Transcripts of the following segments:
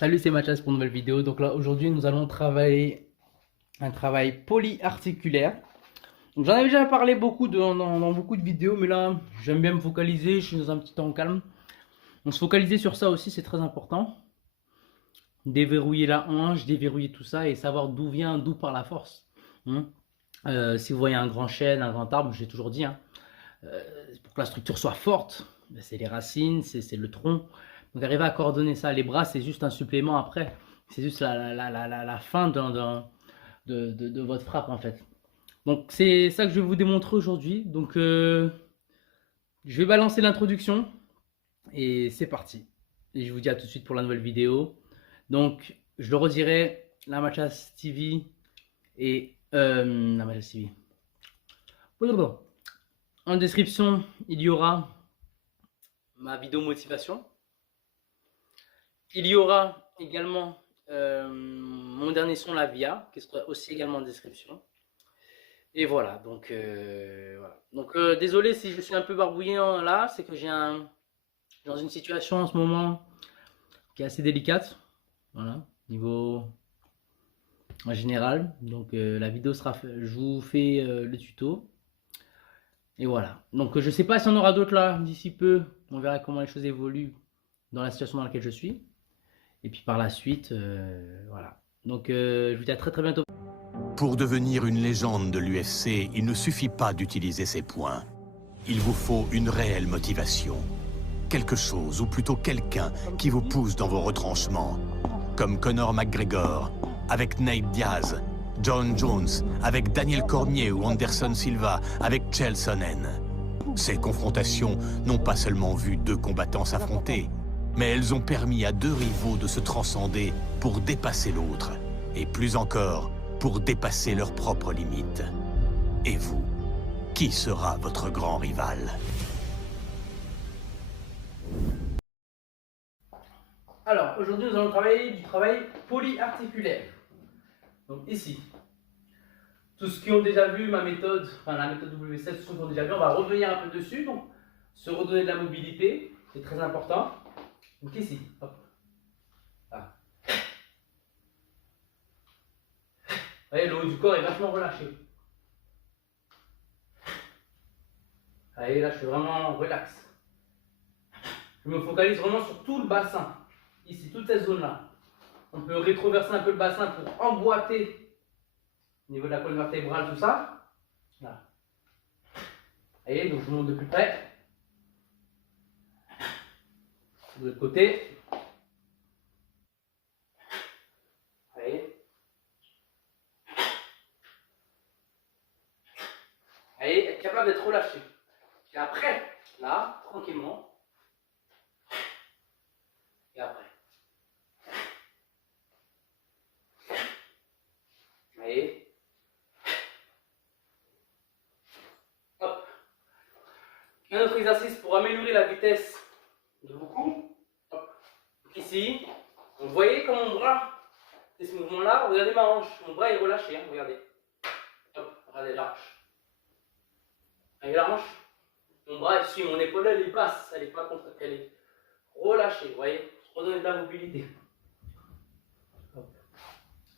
Salut, c'est Mathias pour une nouvelle vidéo. Donc là, aujourd'hui, nous allons travailler un travail polyarticulaire. Donc j'en avais déjà parlé beaucoup dans beaucoup de vidéos, mais là, j'aime bien me focaliser. Je suis dans un petit temps calme. Donc se focaliser sur ça aussi, c'est très important. Déverrouiller la hanche, déverrouiller tout ça et savoir d'où part la force. Hein. Si vous voyez un grand chêne, un grand arbre, j'ai toujours dit, hein, pour que la structure soit forte, ben, c'est les racines, c'est le tronc. Donc arriver à coordonner ça. Les bras, c'est juste un supplément après. C'est juste la fin de votre frappe en fait. Donc c'est ça que je vais vous démontrer aujourd'hui. Donc je vais balancer l'introduction et c'est parti. Et je vous dis à tout de suite pour la nouvelle vidéo. Donc je le redirai, la Mathias TV et la Mathias TV. En description, il y aura ma vidéo motivation. Il y aura également mon dernier son, la VIA, qui sera aussi également en description. Et voilà, donc, désolé si je suis un peu barbouillant là, c'est que dans une situation en ce moment qui est assez délicate, voilà, niveau en général. Donc la vidéo sera, je vous fais le tuto. Et voilà, donc je sais pas si on aura d'autres là d'ici peu, on verra comment les choses évoluent dans la situation dans laquelle je suis. Et puis par la suite, voilà. Donc je vous dis à très très bientôt. Pour devenir une légende de l'UFC, il ne suffit pas d'utiliser ses poings. Il vous faut une réelle motivation. Quelque chose, ou plutôt quelqu'un, qui vous pousse dans vos retranchements. Comme Conor McGregor, avec Nate Diaz, John Jones, avec Daniel Cormier ou Anderson Silva, avec Chael Sonnen. Ces confrontations n'ont pas seulement vu deux combattants s'affronter, mais elles ont permis à deux rivaux de se transcender pour dépasser l'autre. Et plus encore, pour dépasser leurs propres limites. Et vous, qui sera votre grand rival? Alors aujourd'hui nous allons travailler du travail polyarticulaire. Donc ici, tous ceux qui ont déjà vu ma méthode, enfin la méthode W7, tous ceux qui ont déjà vu, on va revenir un peu dessus. Donc se redonner de la mobilité, c'est très important. Donc ici, hop. Là. Vous voyez, le haut du corps est vachement relâché. Allez, là je suis vraiment relax. Je me focalise vraiment sur tout le bassin. Ici, toute cette zone-là. On peut rétroverser un peu le bassin pour emboîter au niveau de la colonne vertébrale, tout ça. Là. Vous voyez, donc je monte de plus près. De l'autre côté. Vous voyez. Vous voyez, être capable d'être relâché. Et après, là, tranquillement. Et après. Vous voyez. Hop. Un autre exercice pour améliorer la vitesse de vos coups. Hop. Donc ici, vous voyez comme mon bras fait ce mouvement-là. Regardez ma hanche. Mon bras est relâché. Hein, regardez. Hop. Regardez la hanche. Avec la hanche, mon bras suit mon épaule, elle est basse, elle n'est pas contre, elle est relâchée, vous voyez, redonner de la mobilité. Hop.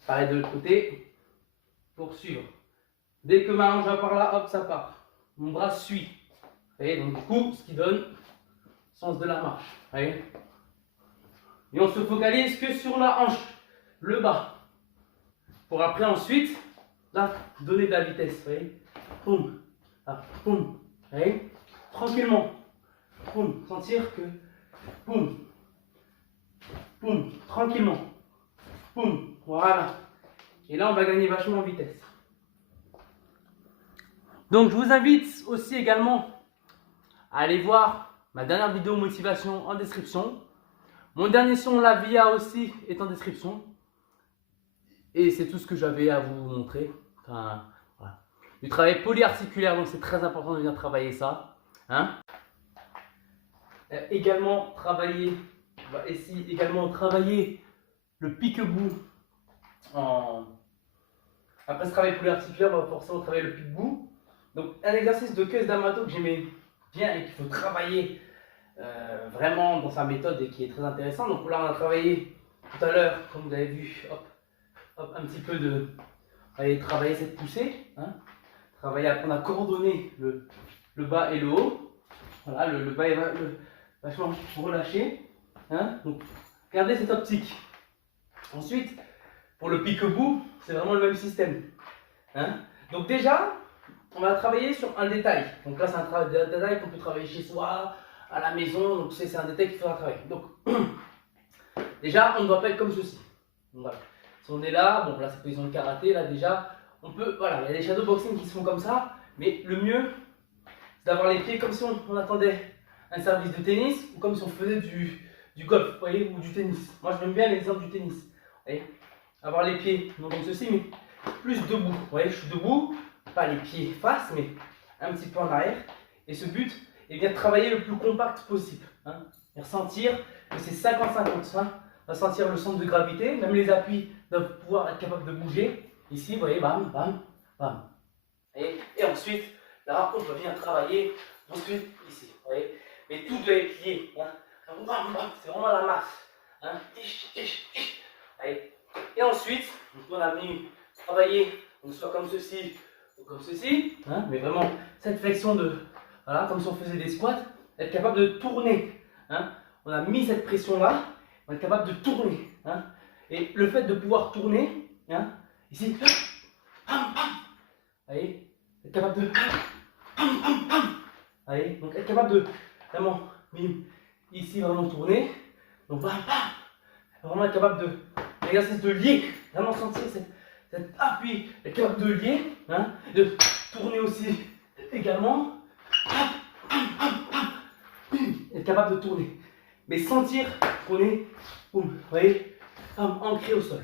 Pareil de l'autre côté, poursuivre. Dès que ma hanche va par là, hop, ça part. Mon bras suit. Vous voyez, donc du coup, ce qui donne sens de la marche. Vous voyez. Et on se focalise que sur la hanche, le bas. Pour après ensuite, là, donner de la vitesse. Vous voyez. Boum. Là, boum. Vous voyez. Tranquillement. Boum. Sentir que. Boum. Boum. Tranquillement. Boum. Voilà. Et là, on va gagner vachement en vitesse. Donc, je vous invite aussi également à aller voir ma dernière vidéo motivation en description. Mon dernier son, la VIA aussi, est en description. Et c'est tout ce que j'avais à vous montrer. Enfin, voilà. Du travail polyarticulaire, donc c'est très important de venir travailler ça. Hein. Également travailler, on va essayer également travailler le pique-bout. Après ce travail polyarticulaire, on va forcément travailler le pique-bout. Donc un exercice de Keus D'Amato que j'aimais bien et qu'il faut travailler vraiment dans sa méthode et qui est très intéressant. Donc là on a travaillé tout à l'heure, comme vous avez vu, hop, hop, un petit peu de... Allez, travailler cette poussée. Hein, travailler, apprendre à coordonner le bas et le haut. Voilà, le bas est vachement relâché. Hein, donc, gardez cette optique. Ensuite, pour le pique-bout, c'est vraiment le même système. Hein, donc déjà, on va travailler sur un détail. Donc là, c'est un détail qu'on peut travailler chez soi, à la maison. Donc c'est un détail qu'il faudra travailler. Donc déjà, on ne doit pas être comme ceci. Donc, voilà. Si on est là, bon là c'est position de karaté, là déjà, on peut, voilà, il y a des shadow boxing qui se font comme ça, mais le mieux, c'est d'avoir les pieds comme si on attendait un service de tennis ou comme si on faisait du golf, vous voyez, ou du tennis. Moi, j'aime bien l'exemple du tennis. Vous voyez, avoir les pieds, non comme ceci, mais plus debout. Vous voyez, je suis debout, pas les pieds face, mais un petit peu en arrière. Et ce but est bien de travailler le plus compact possible. Hein, et ressentir que c'est 50-50. Hein, on va sentir le centre de gravité, même les appuis doivent pouvoir être capables de bouger. Ici, vous voyez, bam, bam, bam. Et ensuite, là, on peut venir travailler ensuite ici. Vous voyez, mais tout doit être lié. Hein. Bam, bam, c'est vraiment la masse. Hein. Et ensuite, on a venu travailler, donc soit comme ceci ou comme ceci, hein, mais vraiment cette flexion de, voilà, comme si on faisait des squats, être capable de tourner. Hein. On a mis cette pression là, on est capable de tourner. Hein. Et le fait de pouvoir tourner, hein, ici, voyez, être capable de, voyez, donc être capable de vraiment, ici vraiment tourner, donc vraiment être capable de, l'exercice de lier, vraiment sentir cet appui, être capable de lier, hein, de tourner aussi également, être capable de tourner, mais sentir qu'on est, vous voyez, ancré au sol.